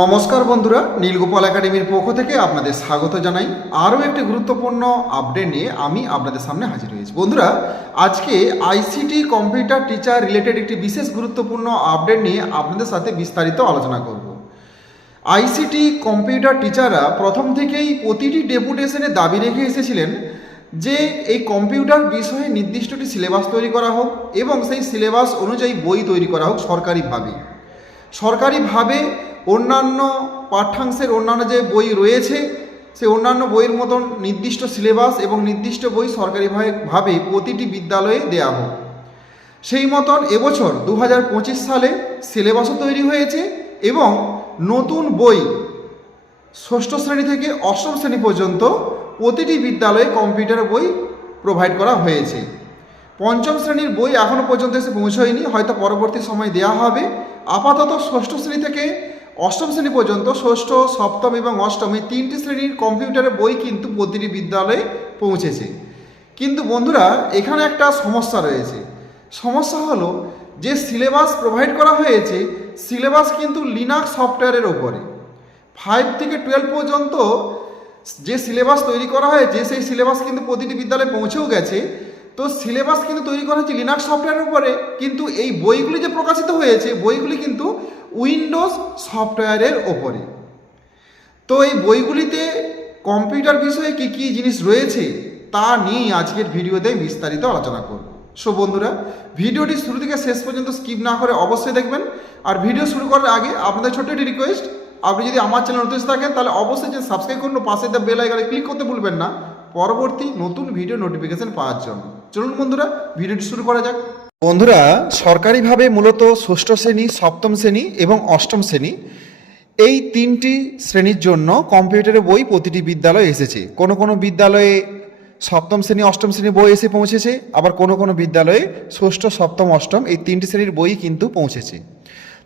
নমস্কার বন্ধুরা, নীলগোপাল একাডেমির পক্ষ থেকে আপনাদের স্বাগত জানাই। আরও একটি গুরুত্বপূর্ণ আপডেট নিয়ে আমি আপনাদের সামনে হাজির হয়েছি। বন্ধুরা, আজকে আইসিটি কম্পিউটার টিচার রিলেটেড একটি বিশেষ গুরুত্বপূর্ণ আপডেট নিয়ে আপনাদের সাথে বিস্তারিত আলোচনা করব। আইসিটি কম্পিউটার টিচাররা প্রথম থেকেই প্রতিটি ডেপুটেশনে দাবি রেখে এসেছিলেন যে এই কম্পিউটার বিষয়ে নির্দিষ্ট একটি সিলেবাস তৈরি করা হোক এবং সেই সিলেবাস অনুযায়ী বই তৈরি করা হোক সরকারিভাবে। সরকারিভাবে অন্যান্য পাঠ্যাংশের অন্যান্য যে বই রয়েছে, সে অন্যান্য বইয়ের মতন নির্দিষ্ট সিলেবাস এবং নির্দিষ্ট বই সরকারিভাবে ভাবে প্রতিটি বিদ্যালয়ে দেয়া হোক। সেই মতন এবছর দু হাজার পঁচিশ সালে সিলেবাসও তৈরি হয়েছে এবং নতুন বই ষষ্ঠ শ্রেণি থেকে অষ্টম শ্রেণি পর্যন্ত প্রতিটি বিদ্যালয়ে কম্পিউটার বই প্রোভাইড করা হয়েছে। পঞ্চম শ্রেণির বই এখনও পর্যন্ত এসে পৌঁছয়নি, হয়তো পরবর্তী সময় দেওয়া হবে। আপাতত ষষ্ঠ শ্রেণি থেকে অষ্টম শ্রেণি পর্যন্ত ষষ্ঠ, সপ্তম এবং অষ্টম এই তিনটি শ্রেণির কম্পিউটারের বই কিন্তু প্রতিটি বিদ্যালয়ে পৌঁছেছে। কিন্তু বন্ধুরা, এখানে একটা সমস্যা রয়েছে। সমস্যা হলো, যে সিলেবাস প্রোভাইড করা হয়েছে, সিলেবাস কিন্তু লিনাক্স সফটওয়্যারের ওপরে। ফাইভ থেকে টুয়েলভ পর্যন্ত যে সিলেবাস তৈরি করা হয়েছে, সেই সিলেবাস কিন্তু প্রতিটি বিদ্যালয়ে পৌঁছেও গেছে। তো সিলেবাস কিন্তু তৈরি করা হয়েছে লিনাক্স সফটওয়্যারের উপরে, কিন্তু এই বইগুলি যে প্রকাশিত হয়েছে, বইগুলি কিন্তু উইন্ডোজ সফটওয়্যারের ওপরে তো এই বইগুলিতে কম্পিউটার বিষয়ে কী কী জিনিস রয়েছে, তা নিয়েই আজকের ভিডিওতে বিস্তারিত আলোচনা করব। সো বন্ধুরা, ভিডিওটি শুরু থেকে শেষ পর্যন্ত স্কিপ না করে অবশ্যই দেখবেন। আর ভিডিও শুরু করার আগে আপনাদের ছোট্ট একটি রিকোয়েস্ট আপনি যদি আমার চ্যানেল নতুন থাকেন, তাহলে অবশ্যই যে সাবস্ক্রাইব করুন, পাশে দ্য বেল আইকনে ক্লিক করতে ভুলবেন না। পরবর্তী নতুন ভিডিও নোটিফিকেশন পাওয়ার জন্য। চলুন বন্ধুরা, ভিডিওটি শুরু করা যাক। বন্ধুরা, সরকারিভাবে মূলত ষষ্ঠ শ্রেণি, সপ্তম শ্রেণি এবং অষ্টম শ্রেণি এই তিনটি শ্রেণির জন্য কম্পিউটারের বই প্রতিটি বিদ্যালয়ে এসেছে। কোনো কোনো বিদ্যালয়ে সপ্তম শ্রেণি, অষ্টম শ্রেণির বই এসে পৌঁছেছে, আবার কোনো কোনো বিদ্যালয়ে ষষ্ঠ, সপ্তম, অষ্টম এই তিনটি শ্রেণির বই কিন্তু পৌঁছেছে।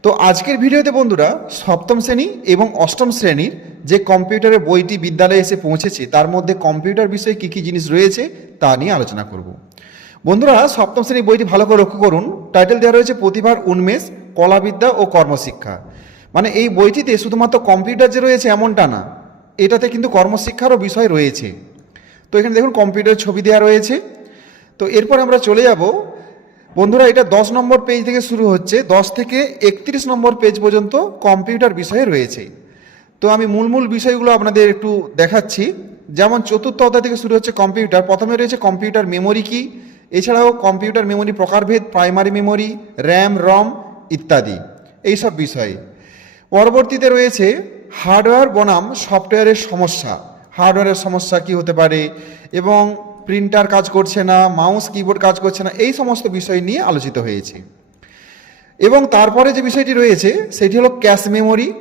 তো আজকের ভিডিওতে বন্ধুরা, সপ্তম শ্রেণি এবং অষ্টম শ্রেণির যে কম্পিউটারের বইটি বিদ্যালয়ে এসে পৌঁছেছে, তার মধ্যে কম্পিউটার বিষয়ে কী কী জিনিস রয়েছে তা নিয়ে আলোচনা করব। বন্ধুরা, সপ্তম শ্রেণির বইটি ভালো করে লক্ষ্য করুন। টাইটেল দেওয়া রয়েছে প্রতিভার উন্মেষ, কলাবিদ্যা ও কর্মশিক্ষা। মানে এই বইটিতে শুধুমাত্র কম্পিউটার যে রয়েছে এমনটা না, এটাতে কিন্তু কর্মশিক্ষারও বিষয় রয়েছে। তো এখানে দেখুন কম্পিউটার ছবি দেওয়া রয়েছে। তো এরপর আমরা চলে যাব। বন্ধুরা, এটা দশ নম্বর পেজ থেকে শুরু হচ্ছে। দশ থেকে একত্রিশ নম্বর পেজ পর্যন্ত কম্পিউটার বিষয়ে রয়েছে। তো আমি মূল মূল বিষয়গুলো আপনাদের একটু দেখাচ্ছি। যেমন চতুর্থ অধ্যায় থেকে শুরু হচ্ছে কম্পিউটার। প্রথমে রয়েছে কম্পিউটার মেমোরি কি? এছাড়াও কম্পিউটার মেমোরি, প্রকারভেদ, প্রাইমারি মেমোরি, র্যাম, রম ইত্যাদি। এইসব বিষয়ে। পরবর্তীতে রয়েছে হার্ডওয়্যার বনাম সফটওয়্যারের সমস্যা। হার্ডওয়্যারের সমস্যা কি হতে পারে এবং প্রিন্টার কাজ করছে না, মাউস, কিবোর্ড কাজ করছে না, এই সমস্ত বিষয় নিয়ে আলোচিত হয়েছে। এবং তারপরে যে বিষয়টি রয়েছে, সেটি হলো ক্যাশ মেমোরি।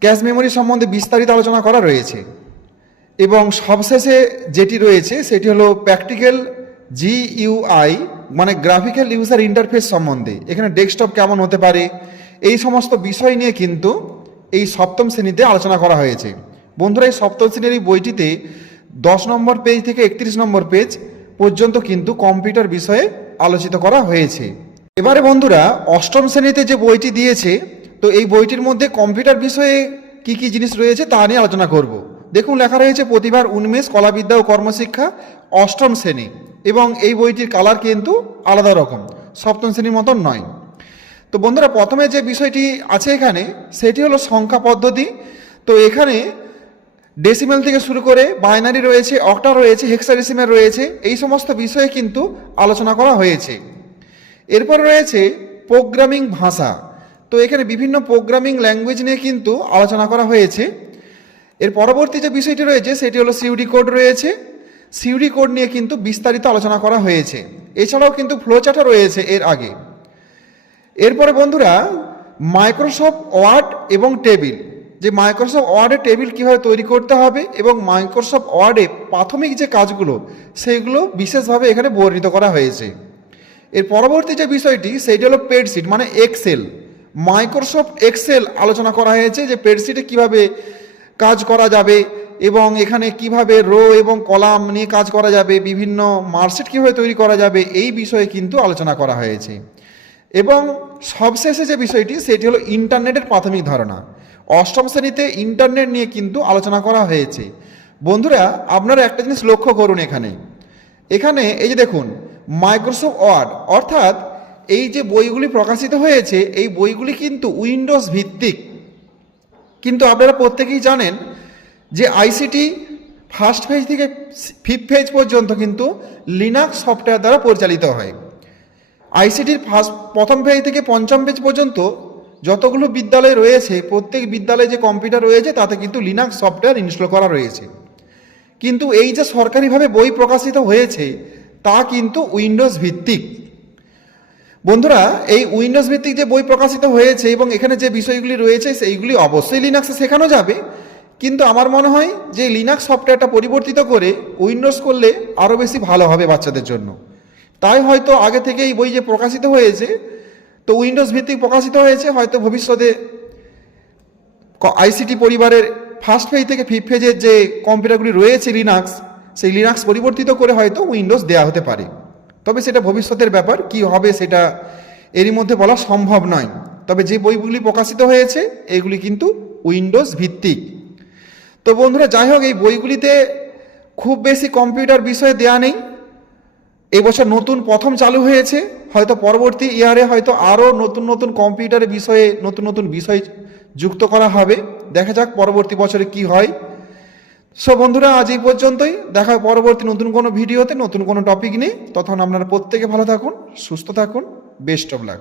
ক্যাশ মেমোরি সম্বন্ধে বিস্তারিত আলোচনা করা রয়েছে। এবং সবশেষে যেটি রয়েছে, সেটি হলো প্র্যাকটিক্যাল জিইউআই মানে গ্রাফিক্যাল ইউজার ইন্টারফেস সম্বন্ধে। এখানে ডেস্কটপ কেমন হতে পারে? এই সমস্ত বিষয় নিয়ে কিন্তু এই সপ্তম শ্রেণীতে আলোচনা করা হয়েছে। বন্ধুরা, এই সপ্তম শ্রেণির এই বইটিতে দশ নম্বর পেজ থেকে একত্রিশ নম্বর পেজ পর্যন্ত কিন্তু কম্পিউটার বিষয়ে আলোচিত করা হয়েছে। এবারে বন্ধুরা, অষ্টম শ্রেণীতে যে বইটি দিয়েছে, তো এই বইটির মধ্যে কম্পিউটার বিষয়ে কি কি জিনিস রয়েছে তা নিয়ে আলোচনা করব। দেখুন, লেখা রয়েছে, প্রতিভার উন্মেষ, কলাবিদ্যা ও কর্মশিক্ষা, অষ্টম শ্রেণি। এবং এই বইটির কালার কিন্তু আলাদা রকম, সপ্তম শ্রেণির মতন নয়। তো বন্ধুরা, প্রথমে যে বিষয়টি আছে এখানে, সেটি হলো সংখ্যা পদ্ধতি। তো এখানে ডেসিমেল থেকে শুরু করে বাইনারি রয়েছে অক্টা রয়েছে হেক্সাডেসিমেল রয়েছে, এই সমস্ত বিষয়ে কিন্তু আলোচনা করা হয়েছে। এরপর রয়েছে প্রোগ্রামিং ভাষা। তো এখানে বিভিন্ন প্রোগ্রামিং ল্যাঙ্গুয়েজ নিয়ে কিন্তু আলোচনা করা হয়েছে। এর পরবর্তী যে বিষয়টি রয়েছে, সেটি হলো সিউডি কোড রয়েছে। সিউডি কোড নিয়ে কিন্তু বিস্তারিত আলোচনা করা হয়েছে। এছাড়াও কিন্তু ফ্লোচার্টও রয়েছে এর আগে। এরপরে বন্ধুরা, মাইক্রোসফট ওয়ার্ড এবং টেবিল। যে মাইক্রোসফট ওয়ার্ডে টেবিল কীভাবে তৈরি করতে হবে এবং মাইক্রোসফট ওয়ার্ডে প্রাথমিক যে কাজগুলো সেইগুলো বিশেষভাবে এখানে বর্ণিত করা হয়েছে। এর পরবর্তী যে বিষয়টি সেইটি হলো পেডশিট মানে এক্সেল মাইক্রোসফট এক্সেল আলোচনা করা হয়েছে যে পেডশিটে কীভাবে কাজ করা যাবে এবং এখানে কীভাবে রো এবং কলাম নিয়ে কাজ করা যাবে, বিভিন্ন মার্কশিট কীভাবে তৈরি করা যাবে, এই বিষয়ে কিন্তু আলোচনা করা হয়েছে। এবং সবশেষে যে বিষয়টি, সেটি হলো ইন্টারনেটের প্রাথমিক ধারণা। অষ্টম শ্রেণীতে ইন্টারনেট নিয়ে কিন্তু আলোচনা করা হয়েছে। বন্ধুরা, আপনারা একটা জিনিস লক্ষ্য করুন এখানে। এখানে এই যে দেখুন, মাইক্রোসফট ওয়ার্ড, অর্থাৎ এই যে বইগুলি প্রকাশিত হয়েছে, এই বইগুলি কিন্তু উইন্ডোজ ভিত্তিক। কিন্তু আপনারা প্রত্যেকেই জানেন যে আইসিটি ফার্স্ট ফেজ থেকে ফিফথ ফেজ পর্যন্ত কিন্তু লিনাক্স সফটওয়্যার দ্বারা পরিচালিত হয়। আইসিটির ফার্স্ট প্রথম পেজ থেকে পঞ্চম পেজ পর্যন্ত যতগুলো বিদ্যালয় রয়েছে, প্রত্যেক বিদ্যালয়ে যে কম্পিউটার রয়েছে, তাতে কিন্তু লিনাক্স সফটওয়্যার ইনস্টল করা রয়েছে। কিন্তু এই যে সরকারিভাবে বই প্রকাশিত হয়েছে, তা কিন্তু উইন্ডোজ ভিত্তিক। বন্ধুরা, এই উইন্ডোজ ভিত্তিক যে বই প্রকাশিত হয়েছে এবং এখানে যে বিষয়গুলি রয়েছে, সেইগুলি অবশ্যই লিনাক্সে শেখানো যাবে। কিন্তু আমার মনে হয় যে লিনাক্স সফটওয়্যারটা পরিবর্তিত করে উইন্ডোজ করলে আরও বেশি ভালো হবে বাচ্চাদের জন্য। তাই হয়তো আগে থেকে এই বই যে প্রকাশিত হয়েছে, তো উইন্ডোজ ভিত্তিক প্রকাশিত হয়েছে, হয়তো ভবিষ্যতে আইসিটি পরিবারের ফার্স্ট ফেজ থেকে ফিফথ ফেজের যে কম্পিউটারগুলি রয়েছে লিনাক্স সেই লিনাক্স পরিবর্তিত করে হয়তো উইন্ডোজ দেওয়া হতে পারে। তবে সেটা ভবিষ্যতের ব্যাপার, কি হবে সেটা এরই মধ্যে বলা সম্ভব নয়। তবে যে বইগুলি প্রকাশিত হয়েছে, এগুলি কিন্তু উইন্ডোজ ভিত্তিক। তো বন্ধুরা, যাই হোক, এই বইগুলিতে খুব বেশি কম্পিউটার বিষয়ে দেয়া নেই। এবছর নতুন প্রথম চালু হয়েছে, হয়তো পরবর্তী ইয়ারে হয়তো আরও নতুন নতুন কম্পিউটারের বিষয়ে, নতুন নতুন বিষয় যুক্ত করা হবে। দেখা যাক পরবর্তী বছরে কি হয়। সো বন্ধুরা, আজ এই পর্যন্তই। দেখা পরবর্তী নতুন কোনো ভিডিওতে, নতুন কোনো টপিক নেই তখন আপনারা প্রত্যেকে ভালো থাকুন, সুস্থ থাকুন বেস্ট অফ লাক